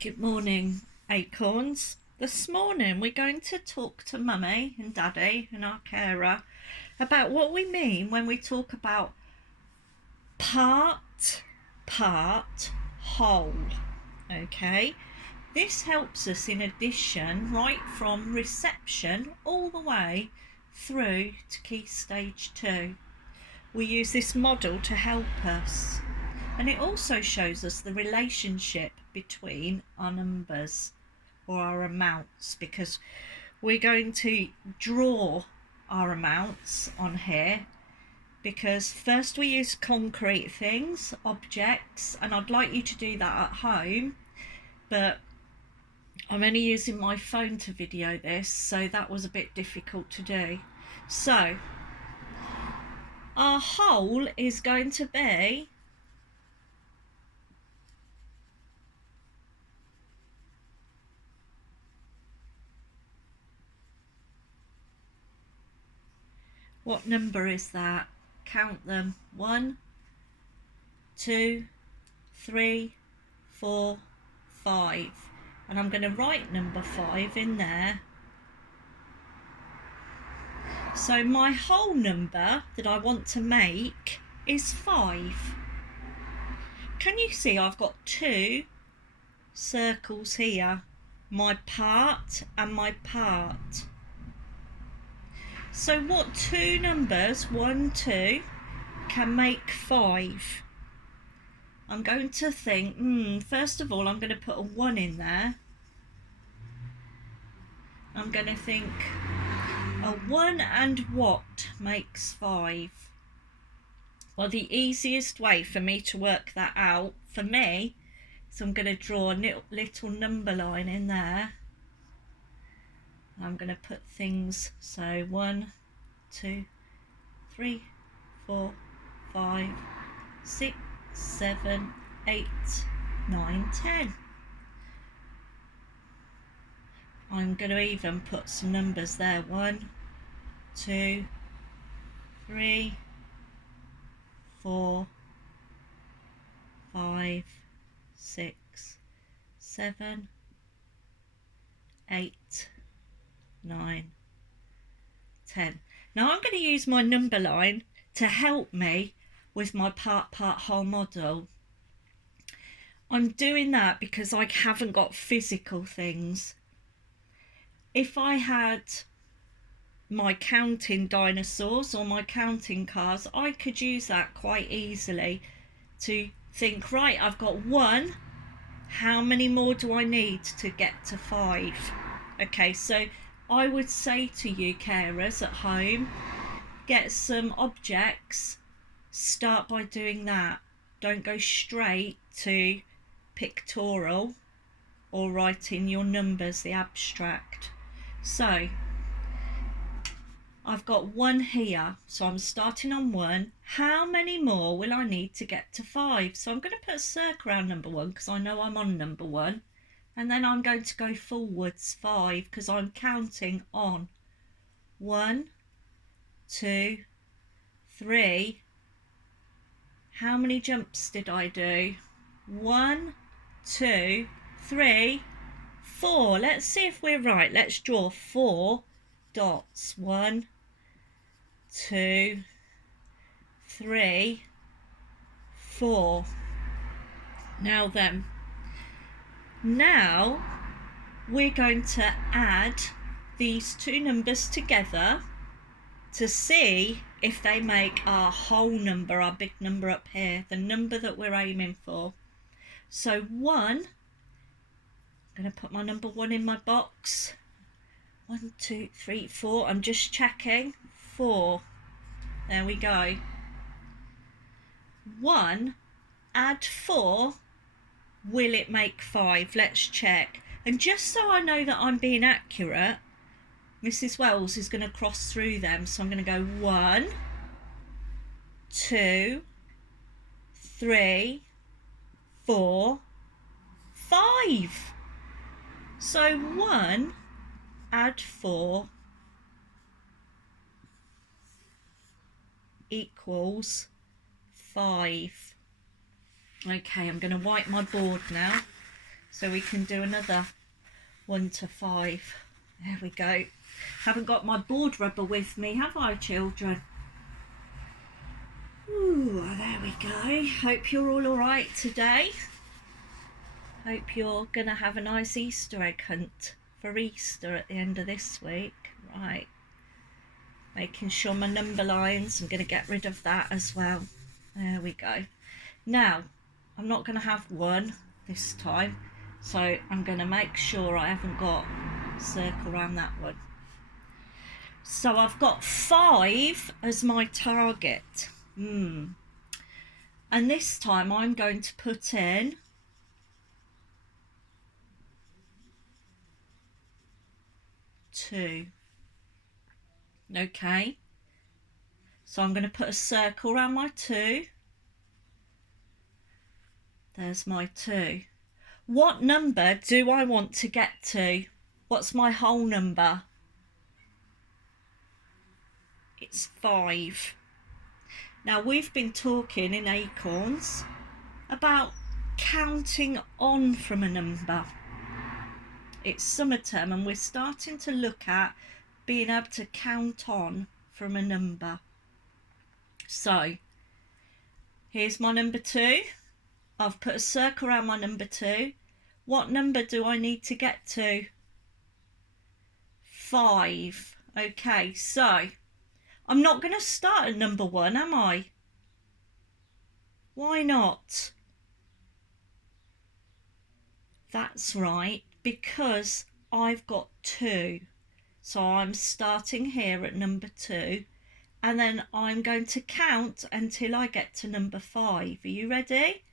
Good morning, Acorns. This morning we're going to talk to Mummy and Daddy and our carer about what we mean when we talk about part, whole. Okay? This helps us in addition right from reception all the way through to Key Stage 2. We use this model to help us. And it also shows us the relationship between our numbers or our amounts, because we're going to draw our amounts on here, because first we use concrete things, objects, and I'd like you to do that at home, but I'm only using my phone to video this, so that was a bit difficult to do. So our whole is going to be what number is that? Count them. 1, 2, 3, 4, 5. And I'm going to write number 5 in there. So my whole number that I want to make is 5. Can you see I've got 2 circles here? My part and my part. So what 2 numbers, 1, 2, can make 5? I'm going to think, first of all I'm going to put a 1 in there. I'm going to think a 1 and what makes 5? Well, the easiest way for me to work that out for me is I'm going to draw a little number line in there. I'm going to put things, so 1, 2, 3, 4, 5, 6, 7, 8, 9, 10. I'm going to even put some numbers there. 1, 2, 3, 4, 5, 6, 7, 8, 9, 10. Now I'm going to use my number line to help me with my part whole model. I'm doing that because I haven't got physical things. If I had my counting dinosaurs or my counting cars, I could use that quite easily to think, right, I've got 1, how many more do I need to get to 5? Okay, so I would say to you carers at home, get some objects, start by doing that. Don't go straight to pictorial or writing your numbers, the abstract. So I've got 1 here, so I'm starting on 1. How many more will I need to get to 5? So I'm going to put a circle around number 1 because I know I'm on number 1. And then I'm going to go forwards 5 because I'm counting on 1, 2, 3. How many jumps did I do? 1, 2, 3, 4. Let's see if we're right. Let's draw 4 dots. 1, 2, 3, 4. Now then, now we're going to add these 2 numbers together to see if they make our whole number, our big number up here, the number that we're aiming for. So 1, I'm going to put my number 1 in my box. 1, 2, 3, 4. I'm just checking. 4. There we go. 1, add 4. Will it make 5? Let's check. And just so I know that I'm being accurate, Mrs. Wells is going to cross through them. So I'm going to go 1, 2, 3, 4, 5. So 1 add 4 equals 5. Okay, I'm going to wipe my board now so we can do another 1 to 5. There we go. Haven't got my board rubber with me, have I, children? Ooh, there we go. Hope you're all right today. Hope you're gonna have a nice Easter egg hunt for Easter at the end of this week. Right, making sure my number lines, I'm gonna get rid of that as well. There we go. Now, I'm not gonna have 1 this time, so I'm gonna make sure I haven't got a circle around that one. So I've got 5 as my target. And this time I'm going to put in two. Okay, so I'm going to put a circle around my 2. There's my 2. What number do I want to get to? What's my whole number? It's 5. Now, we've been talking in Acorns about counting on from a number. It's summer term and we're starting to look at being able to count on from a number. So, here's my number 2. I've put a circle around my number 2. What number do I need to get to? 5. Okay, so I'm not going to start at number 1, am I? Why not? That's right, because I've got 2. So I'm starting here at number 2, and then I'm going to count until I get to number 5. Are you ready?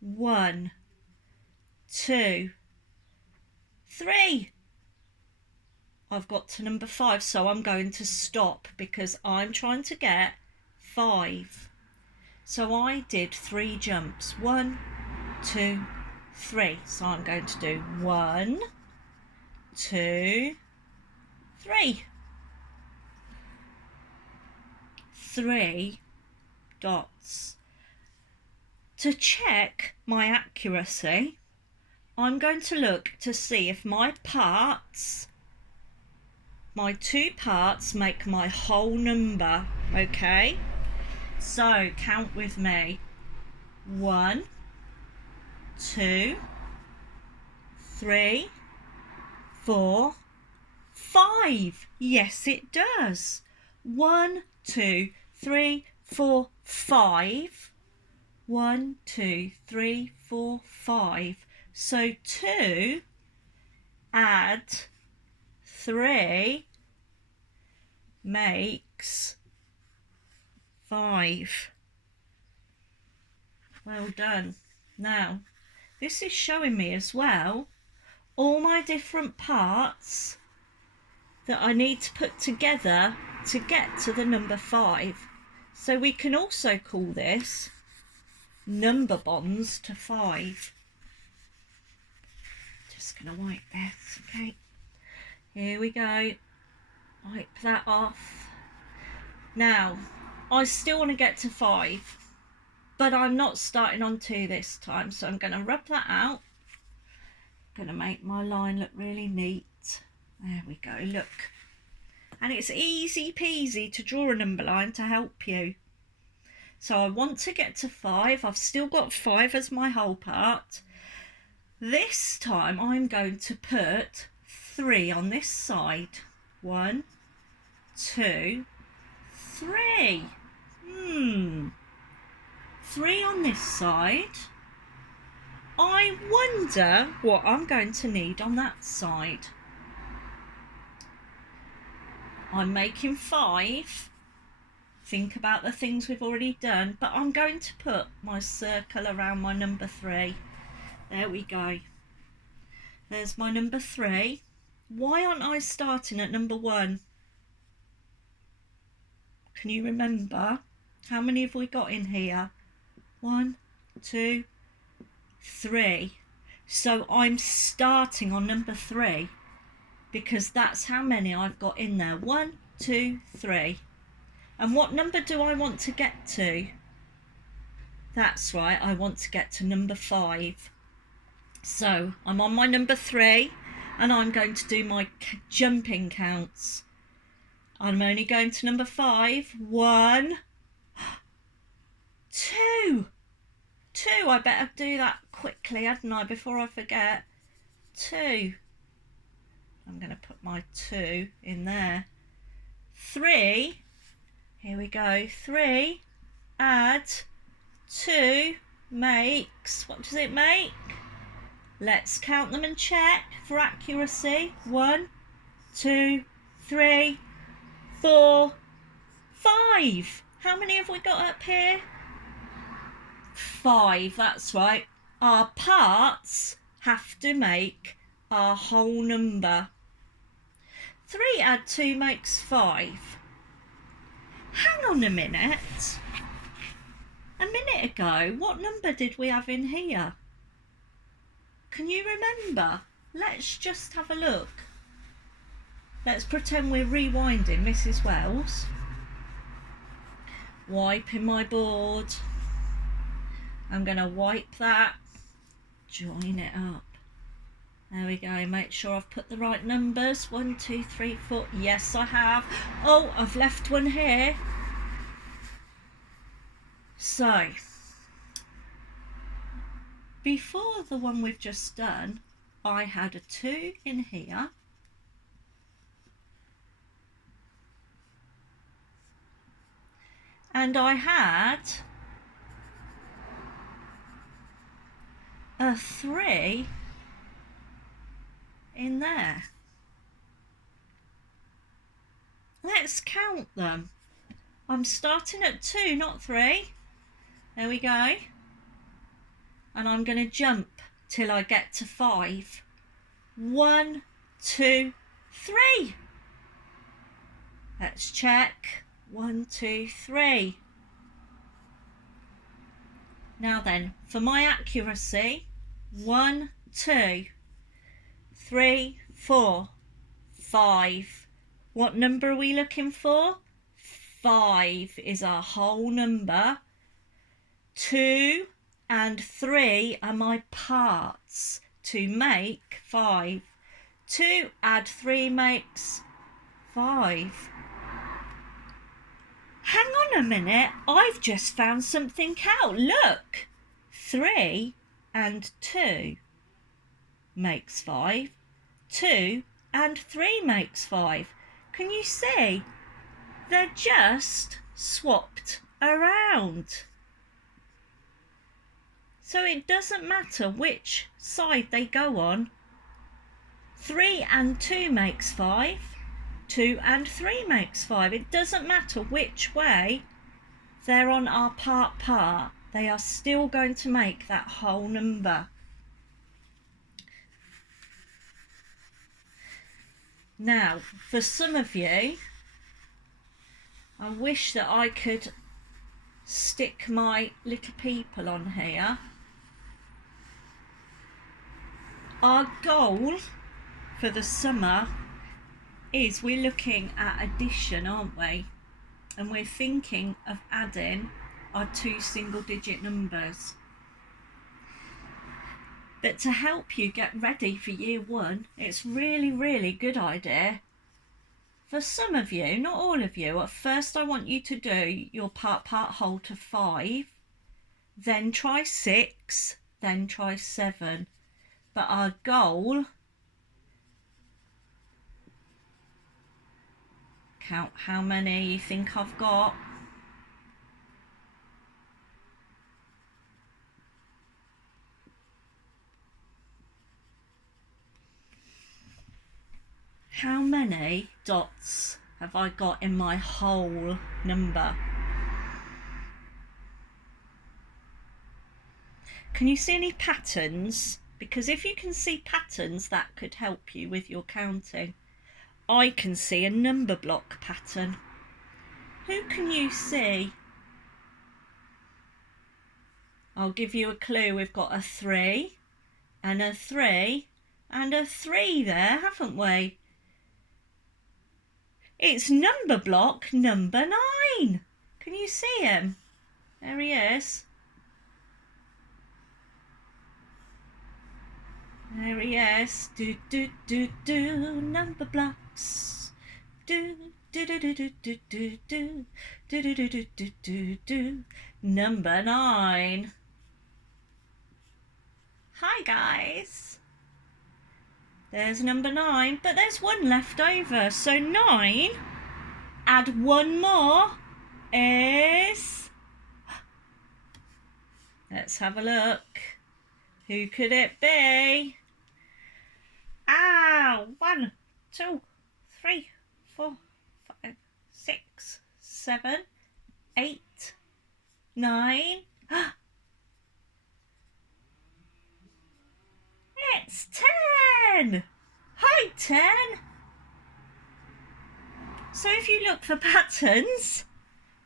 1, 2, 3. I've got to number 5, so I'm going to stop because I'm trying to get 5. So I did 3 jumps. 1, 2, 3. So I'm going to do 1, 2, 3. 3 dots. To check my accuracy, I'm going to look to see if my 2 parts make my whole number, okay? So count with me. 1, 2, 3, 4, 5. Yes, it does. 1, 2, 3, 4, 5. 1, 2, 3, 4, 5. So 2 add 3 makes 5. Well done. Now, this is showing me as well all my different parts that I need to put together to get to the number 5. So we can also call this number bonds to 5. Just going to wipe this, okay. Here we go. Wipe that off. Now, I still want to get to 5, but I'm not starting on 2 this time, so I'm going to rub that out. I'm going to make my line look really neat. There we go, look. And it's easy peasy to draw a number line to help you. So I want to get to 5. I've still got 5 as my whole part. This time I'm going to put 3 on this side. 1, 2, 3. 3 on this side. I wonder what I'm going to need on that side. I'm making 5. Think about the things we've already done, but I'm going to put my circle around my number 3. There we go. There's my number 3. Why aren't I starting at number 1? Can you remember? How many have we got in here? 1, 2, 3. So I'm starting on number 3 because that's how many I've got in there. 1, 2, 3. And what number do I want to get to? That's right, I want to get to number 5. So I'm on my number 3 and I'm going to do my jumping counts. I'm only going to number 5. 1, 2. I better do that quickly, hadn't I, before I forget. 2. I'm going to put my 2 in there. 3. Here we go. 3 add 2 makes, what does it make? Let's count them and check for accuracy. 1, 2, 3, 4, 5. How many have we got up here? 5, that's right. Our parts have to make our whole number. 3 add 2 makes 5. Hang on a minute. A minute ago, what number did we have in here? Can you remember? Let's just have a look. Let's pretend we're rewinding Mrs. Wells. Wiping my board. I'm going to wipe that. Join it up. There we go. Make sure I've put the right numbers. 1, 2, 3, 4. Yes, I have. Oh, I've left one here. So, before the one we've just done, I had a 2 in here. And I had a 3 in there. Let's count them. I'm starting at 2, not 3. There we go. And I'm going to jump till I get to 5. 1, 2, 3. Let's check. 1, 2, 3. Now then, for my accuracy, 1, 2, 3, 4, 5. What number are we looking for? 5 is our whole number. 2 and 3 are my parts to make 5. 2 add 3 makes 5. Hang on a minute, I've just found something out. Look, 3 and 2 makes 5. 2 and 3 makes 5. Can you see? They're just swapped around. So it doesn't matter which side they go on. 3 and 2 makes 5. 2 and 3 makes 5. It doesn't matter which way they're on our part. They are still going to make that whole number. Now, for some of you, I wish that I could stick my little people on here. Our goal for the summer is we're looking at addition, aren't we? And we're thinking of adding our 2 single-digit numbers. But to help you get ready for year 1, it's really good idea. For some of you, not all of you, at first I want you to do your part whole to 5, then try 6, then try 7. But our goal, count how many you think I've got. How many dots have I got in my whole number? Can you see any patterns? Because if you can see patterns, that could help you with your counting. I can see a number block pattern. Who can you see? I'll give you a clue. We've got a 3 and a 3 and a 3 there, haven't we? It's number block number 9. Can you see him? There he is. There he is. Do do do do. Number blocks. Do do do do do do do do do do do do do do. Number 9. Hi guys. There's number 9, but there's one left over. So 9, add one more is... Let's have a look. Who could it be? 1, 2, 3, 4, 5, 6, 7, 8, 9. It's 10. Hi, 10. So if you look for patterns,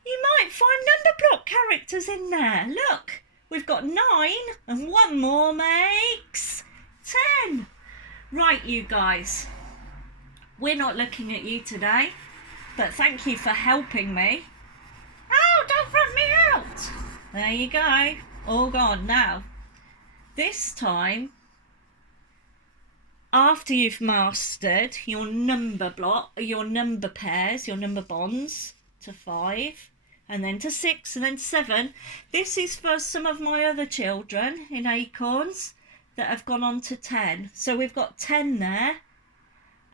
you might find number block characters in there. Look, we've got 9 and one more makes 10. Right, you guys, we're not looking at you today, but thank you for helping me. Oh, don't rub me out. There you go, all gone. Now, this time, after you've mastered your number block, your number pairs, your number bonds to 5, and then to 6, and then 7, this is for some of my other children in Acorns that have gone on to 10. So we've got 10 there,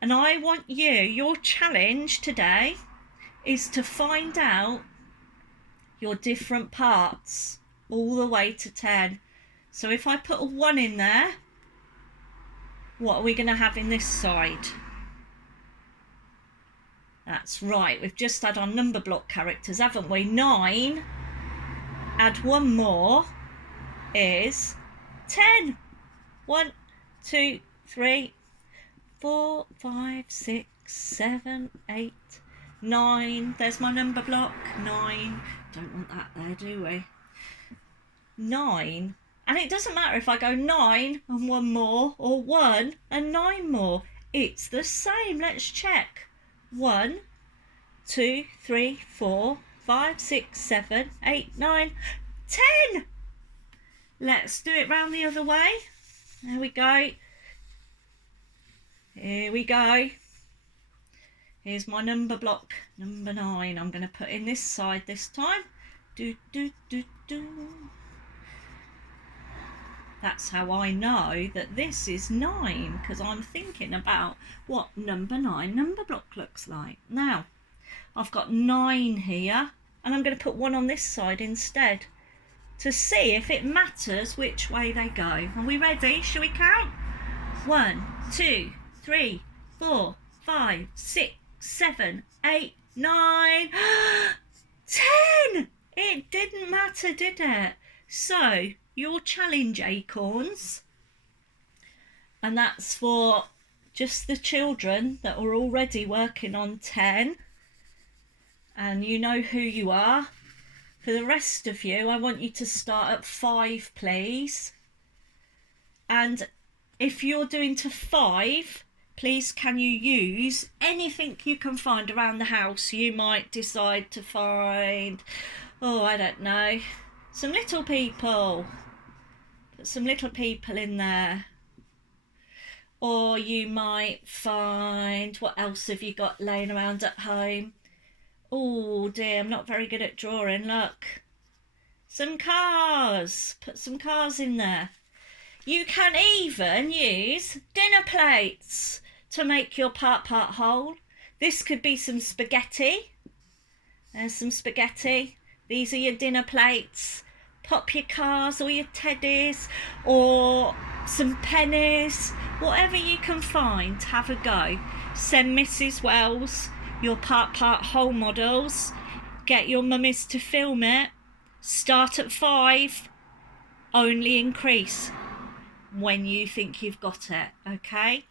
and I want you, your challenge today is to find out your different parts all the way to 10. So if I put a 1 in there, what are we going to have in this side? That's right, we've just had our number block characters, haven't we? 9, add one more is 10. 1, 2, 3, 4, 5, 6, 7, 8, 9. There's my number block. 9. Don't want that there, do we? 9. And it doesn't matter if I go 9 and one more, or 1 and 9 more. It's the same. Let's check. 1, 2, 3, 4, 5, 6, 7, 8, 9, 10. Let's do it round the other way. There we go. Here we go. Here's my number block, number 9. I'm going to put in this side this time. Do, do, do, do. That's how I know that this is 9, because I'm thinking about what number 9 number block looks like. Now, I've got 9 here, and I'm going to put 1 on this side instead to see if it matters which way they go. Are we ready? Shall we count? 1, 2, 3, 4, 5, 6, 7, 8, 9, 10! It didn't matter, did it? So, your challenge, Acorns, and that's for just the children that are already working on 10, and you know who you are. For the rest of you, I want you to start at 5, please. And if you're doing to 5, please can you use anything you can find around the house. You might decide to find, oh, I don't know, some little people. Put some little people in there. Or you might find, what else have you got laying around at home? Oh dear, I'm not very good at drawing, look. Some cars, put some cars in there. You can even use dinner plates to make your part whole. This could be some spaghetti. There's some spaghetti. These are your dinner plates. Pop your cars or your teddies or some pennies, whatever you can find, have a go. Send Mrs. Wells your part whole models. Get your mummies to film it. Start at 5. Only increase when you think you've got it, okay?